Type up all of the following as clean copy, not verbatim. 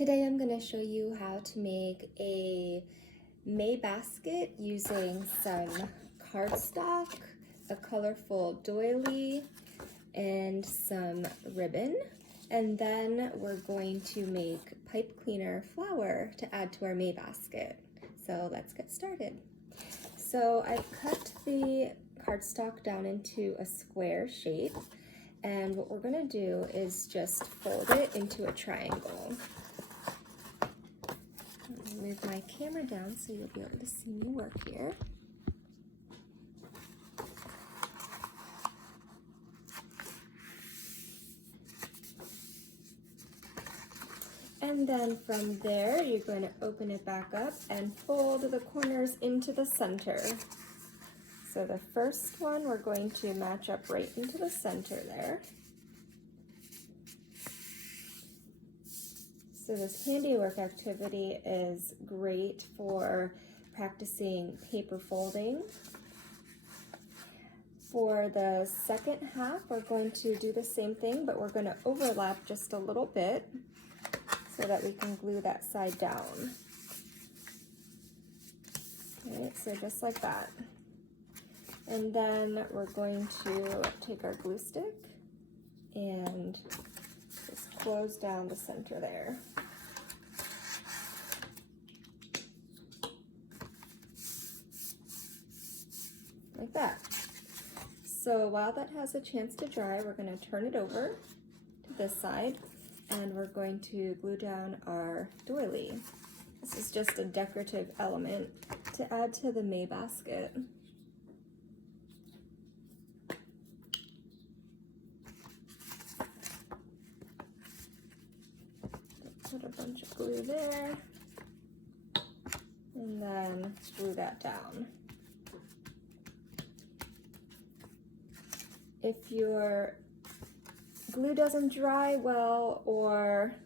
Today I'm going to show you how to make a May basket using some cardstock, a colorful doily, and some ribbon. And then we're going to make pipe cleaner flower to add to our May basket. So let's get started. So I've cut the cardstock down into a square shape, and what we're going to do is just fold it into a triangle. Move my camera down so you'll be able to see me work here. And then from there, you're going to open it back up and fold the corners into the center. So the first one, we're going to match up right into the center there. So this handiwork activity is great for practicing paper folding. For the second half, we're going to do the same thing, but we're going to overlap just a little bit so that we can glue that side down. Okay, so just like that. And then we're going to take our glue stick and just close down the center there. Like that. So while that has a chance to dry, we're going to turn it over to this side and we're going to glue down our doily. This is just a decorative element to add to the May basket. Put a bunch of glue there and then glue that down. If your glue doesn't dry well, or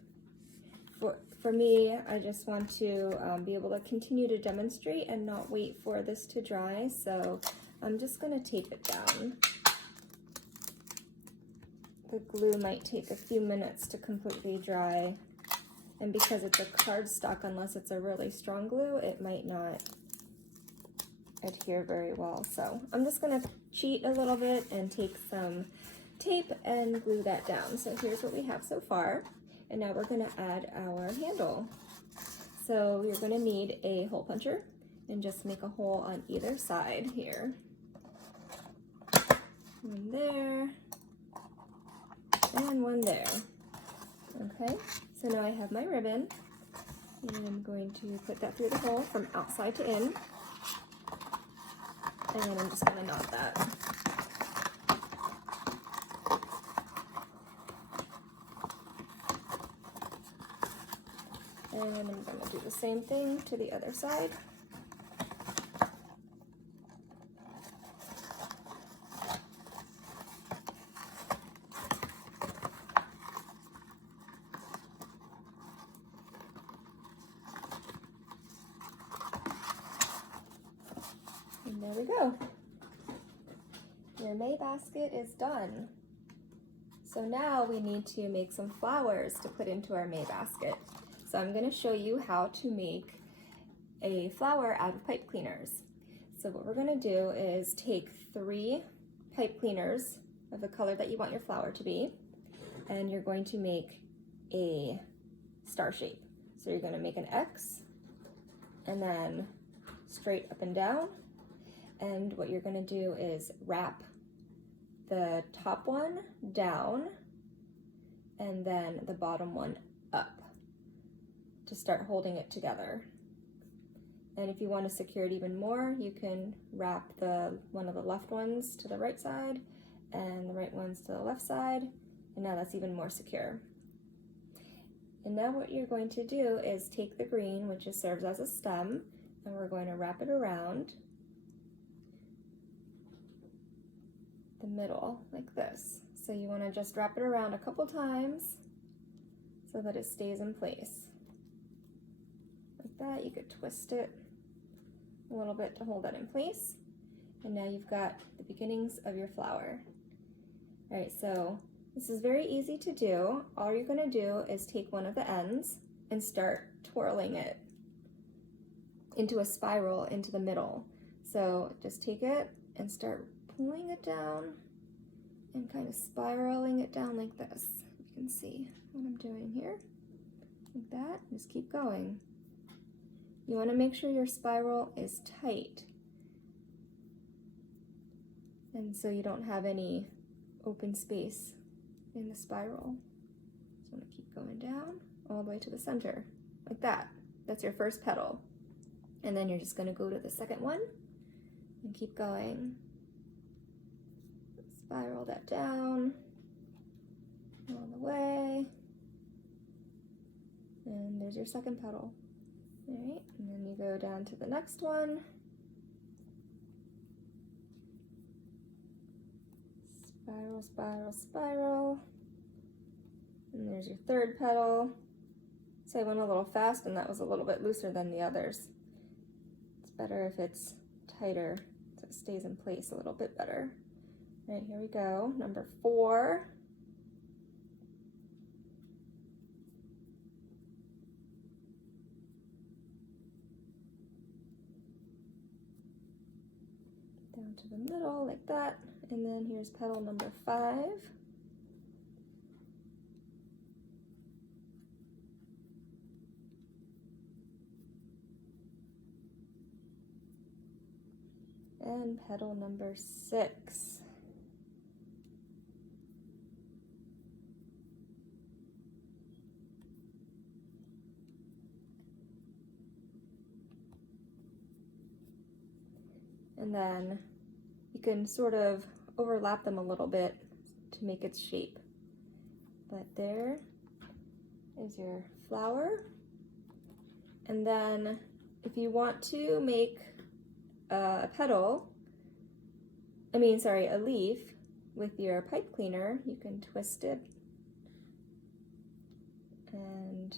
for me, I just want to be able to continue to demonstrate and not wait for this to dry, so I'm just going to tape it down. The glue might take a few minutes to completely dry, and because it's a cardstock, unless it's a really strong glue, it might not adhere very well. So I'm just going to cheat a little bit and take some tape and glue that down. So here's what we have so far, and now we're going to add our handle. So you're going to need a hole puncher and just make a hole on either side here. One there and one there. Okay, so now I have my ribbon and I'm going to put that through the hole from outside to in. And then I'm just going to knot that. And I'm going to do the same thing to the other side. And there we go. Your May basket is done. So now we need to make some flowers to put into our May basket. So I'm going to show you how to make a flower out of pipe cleaners. So what we're going to do is take 3 pipe cleaners of the color that you want your flower to be, and you're going to make a star shape. So you're going to make an X and then straight up and down. And what you're going to do is wrap the top one down and then the bottom one up to start holding it together. And if you want to secure it even more, you can wrap one of the left ones to the right side and the right ones to the left side, and now that's even more secure. And now what you're going to do is take the green, which serves as a stem, and we're going to wrap it around the middle like this. So you want to just wrap it around a couple times so that it stays in place. Like that. You could twist it a little bit to hold that in place. And now you've got the beginnings of your flower. All right, so this is very easy to do. All you're going to do is take one of the ends and start twirling it into a spiral into the middle. So just take it and start pulling it down and kind of spiraling it down like this. You can see what I'm doing here. Like that, just keep going. You want to make sure your spiral is tight, and so you don't have any open space in the spiral. Just want to keep going down all the way to the center, like that. That's your first petal. And then you're just going to go to the second one and keep going. Spiral that down all the way. And there's your second petal. All right, and then you go down to the next one. Spiral, spiral, spiral. And there's your third petal. So I went a little fast and that was a little bit looser than the others. It's better if it's tighter so it stays in place a little bit better. All right, here we go. Number 4. Down to the middle like that. And then here's petal number 5. And petal number 6. And then you can sort of overlap them a little bit to make its shape. But there is your flower. And then if you want to make a leaf with your pipe cleaner, you can twist it and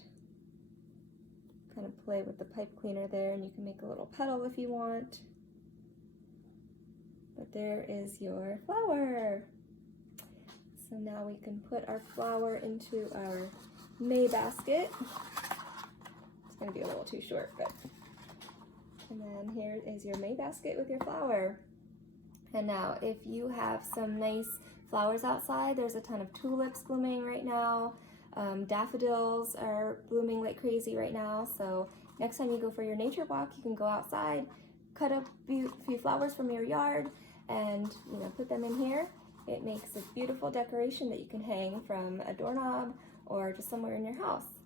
kind of play with the pipe cleaner there, and you can make a little petal if you want. But there is your flower. So now we can put our flower into our May basket. It's going to be a little too short, but. And then here is your May basket with your flower. And now if you have some nice flowers outside, there's a ton of tulips blooming right now. Daffodils are blooming like crazy right now. So next time you go for your nature walk, you can go outside, cut a few flowers from your yard, and put them in here. It makes a beautiful decoration that you can hang from a doorknob or just somewhere in your house.